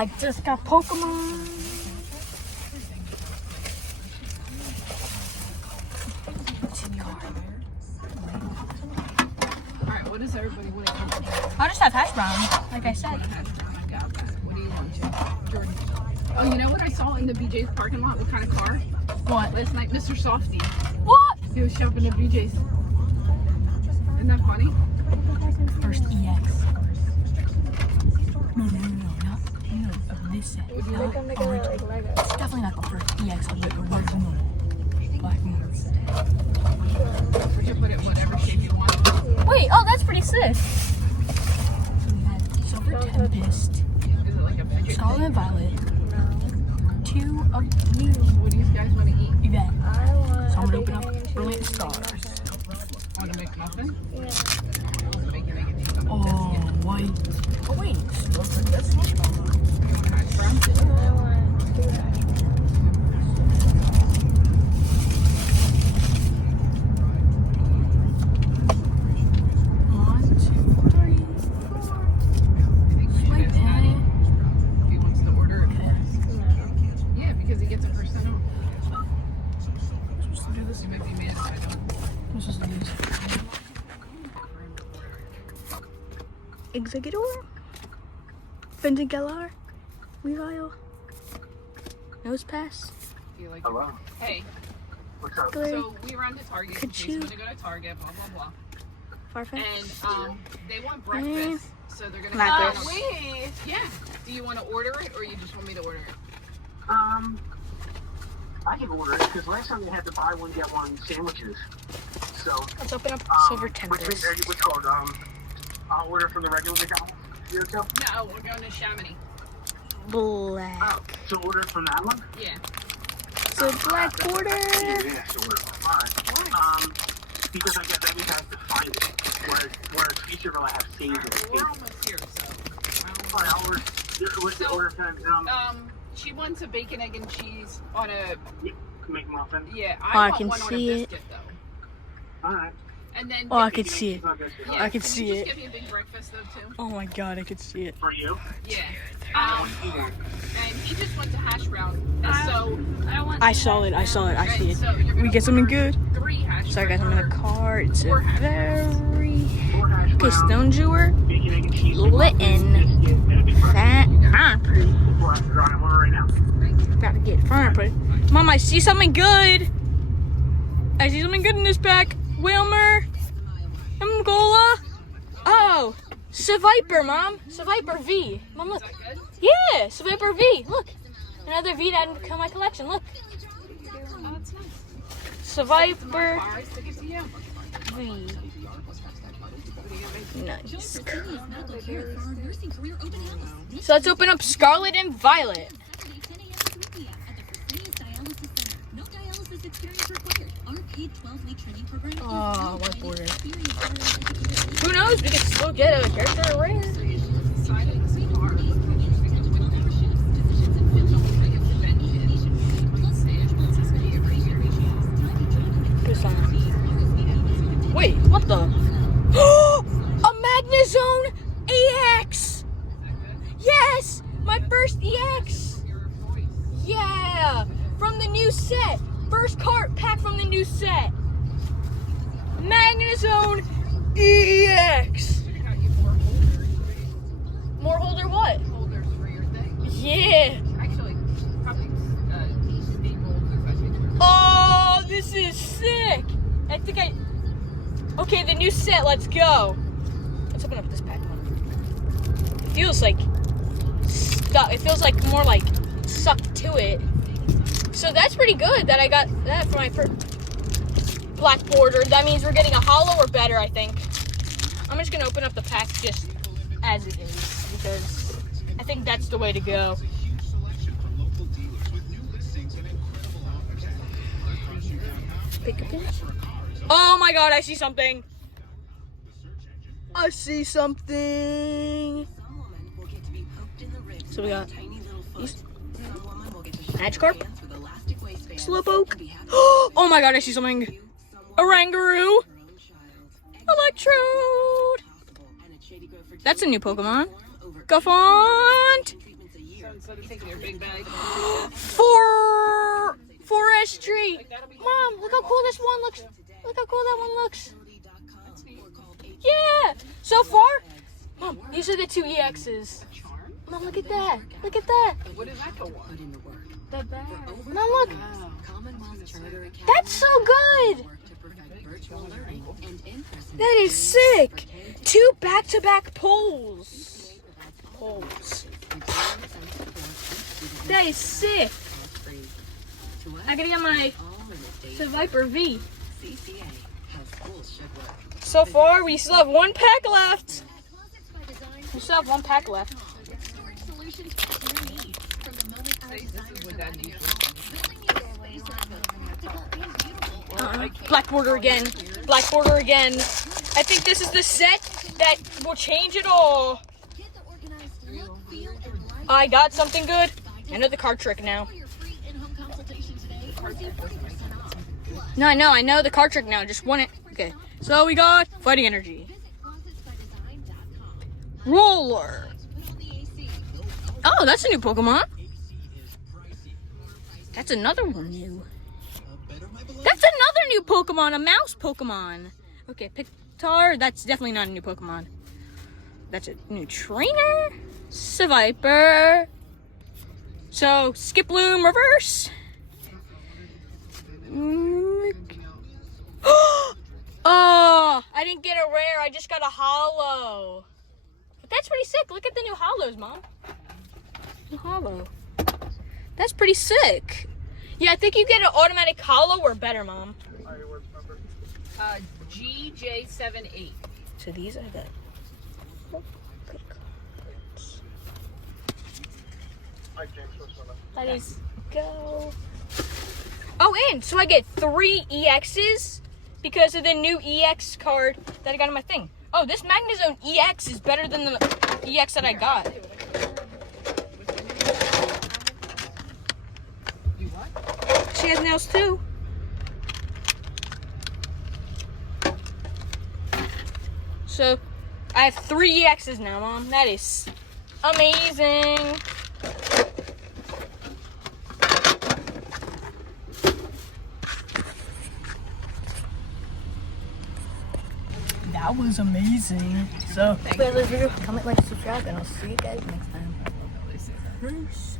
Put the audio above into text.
I just got Pokémon. Alright, what does everybody want to come to? I'll just have hash brown, like I said. What do you want, Jordan? Oh, you know what I saw in the BJ's parking lot? What kind of car? What? Last night, Mr. Softy. What? He was shopping at BJ's. Isn't that funny? First EX. No, not of this set. Would you like them to go like Lego? It's definitely not the first EX of the original Black Moon set. Would you put it whatever shape you want? Wait, oh, that's pretty sick. So we had Silver Tempest, Is it like a fidget? Scarlet and Violet, two of new What do you guys want to eat? event. I want So I'm a gonna open bacon, up egg, and Brilliant cheese. Stars. Want to make muffin? Yeah. Bacon, egg, and cheese on the Oh, biscuit. white. Oh, wait. That's much better. Hash brown? I want two hash browns. One, two, three, four. I think we should Sweet ask Maddie pea. if he wants to order it. Okay. Yeah, because he gets a percent off. I'm supposed to do this. You might be mad if I don't. I'm supposed to do this. Executor? Vendigelar? Weavile? Nose pass? Do you like Hello. it? Hey, What's up? Glary? so we run to Target. Could in case you- want to go to Target, blah, blah, blah. Farfetch? And they want breakfast, so they're going to Crackers. have Yeah. Do you want to order it, or you just want me to order it? I can order it because last time they had to buy one get one sandwiches. So Let's open up Silver Tempest. what's called I'll order from the regular McDonald's. No, we're going to Chamonix. Black. Oh, so order from that one? Yeah. So black border. Yeah, so order. Alright. Because I guess you have to find it. Whereas Feature will have saved it. We're almost here, so. Alright, I'll order. What's the order time? She wants a bacon, egg, and cheese on a. Make muffin. Yeah, Oh, I I want can one see on a it. biscuit, though. Alright. And then. Oh, I could see it. Yeah, I could can see you just it. Give me a big breakfast, though, too. Oh my god, I could see it. For you? Yeah. And he just went to hash brown. And so. I saw it, I see it. So you're gonna We get something order good. 3 hash Sorry guys, I'm in a car. It's a Four hash very... Four hash Okay, browns, Stone Jewer, bacon, egg, and cheese. Litten, Biscuit, and a big fat, pretty. I'm ordering right now. About to get front pretty. Mom, I see something good. I see something good in this pack. Wilmer, Angola. Oh, Seviper, Mom. Seviper V. Mom, look. Yeah, Seviper V. Look. Another V that added to my collection. Look. Oh, that's nice. Seviper I stick it to you. V. Nice. So let's open up Scarlet and Violet. Oh, what border? Who knows? We could still get a character rare. Wait, what the? A Magnezone EX! Yes! My first EX! Yeah! From the new set! First card pack from the new set! Magnezone EX! More holder what? Holders for your thing. Yeah! Actually, probably staples. Oh, this is sick! Okay, the new set, let's go. Let's open up this pack. It feels like stuck. It feels like more like sucked to it. So that's pretty good that I got that for my first black border. That means we're getting a holo or better, I think. I'm just gonna open up the pack just as it is because I think that's the way to go. Pick a pin. Oh my god, I see something. I see something. So we got these. Magikarp. Slowpoke. Oh my god, I see something. Orangaroo. Electrode. That's a new Pokemon. Guffant. instead of taking your big bag. Forestry. Mom, look how cool this one looks. Look how cool that one looks. Yeah. So far, Mom, these are the 2 EXs. Mom, look at that. Look at that. What is that for? The bag. Mom, look. That's so good. That is sick. 2 back-to-back pulls. That is sick. I gotta get my Viper V. So far, we still have 1 pack left. We still have 1 pack left. Black border again. Black border again. I think this is the set that will change it all. I got something good. I know the card trick now. No, I know the card trick now. Just want it. Okay. So we got Fighting Energy. Roller. Oh, that's a new Pokemon. That's another one new. That's another new Pokemon, a mouse Pokemon. Okay, Pictar, that's definitely not a new Pokemon. That's a new trainer. Seviper. So, Skiploom reverse. Oh, I didn't get a rare, I just got a holo. But that's pretty sick. Look at the new holos, Mom. New holo. That's pretty sick. Yeah, I think you get an automatic holo or better, Mom. GJ78. So these are the Let's go. Oh, and so I get 3 EXs because of the new EX card that I got in my thing. Oh, this Magnezone EX is better than the EX that I got. She has nails too. So, I have 3 EXs now, Mom. That is amazing. That was amazing. So, if you guys like this video, comment, like, subscribe, and I'll see you guys next time. Peace.